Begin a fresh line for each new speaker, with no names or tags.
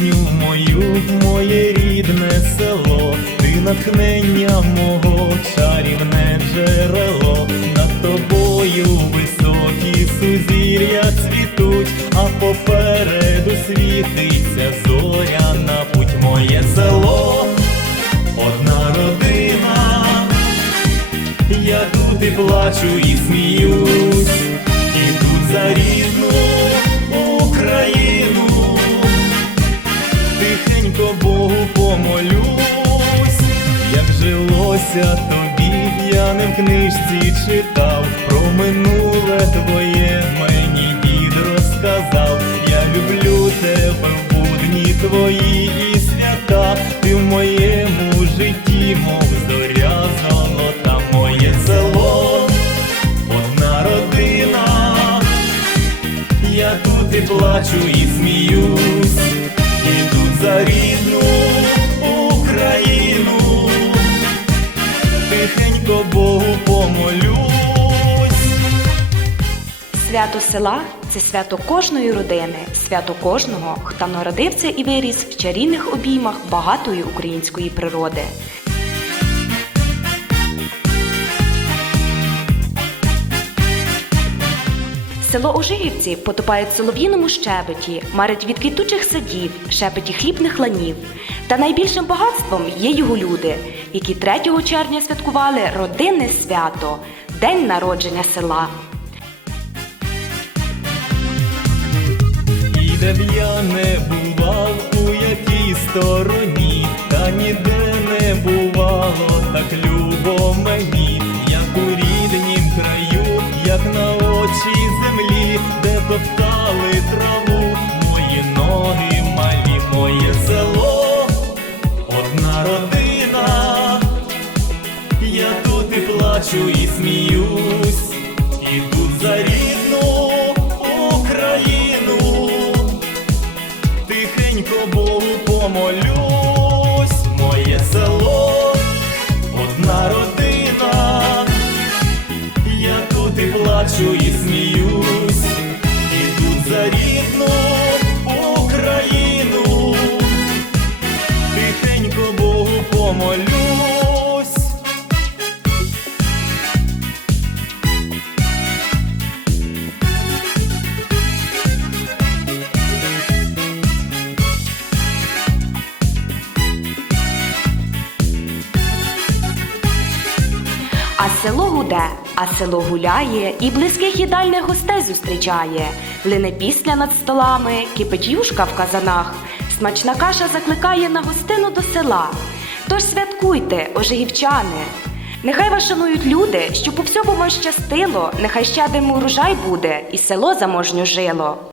люблю моє рідне село, ти натхнення мого чарівне джерело, над тобою високі сузір'я цвітуть, а попереду світиться зоря на путь моє село, одна родина. Я тут і плачу, і сміюсь, і тут за рідну жилося тобі, я не в книжці читав, про минуле твоє мені дід розказав, я люблю тебе в будні твої і свята, ти в моєму житті, мов зоря золота, моє село, одна родина, я тут і плачу, і сміюсь,
Свято села це свято кожної родини, свято кожного, хто народився і виріс в чарівних обіймах багатої української природи. Село Ожигівці потопає в солов'їному щебеті, марить від квітучих садів, шепеті хлібних ланів. Та найбільшим багатством є його люди, які 3 червня святкували родинне свято День народження села.
Б я не бував, у якій стороні, та ніде не бувало так любо мені, як у ріднім краю, як на очі землі, де топтали траву, мої ноги малі, моє село, одна родина. Я тут і плачу, і сміюсь, Богу помолюсь, моє село, одна родина, я тут і плачу, і сміюсь, і тут за рідну Україну, тихенько Богу помолюсь.
А село гуде, а село гуляє, і близьких і дальних гостей зустрічає. Лине після над столами, кипить юшка в казанах. Смачна каша закликає на гостину до села. Тож святкуйте, ожигівчани. Нехай вас шанують люди, щоб у всьому щастило, нехай щедрим урожай буде, і село заможньо жило.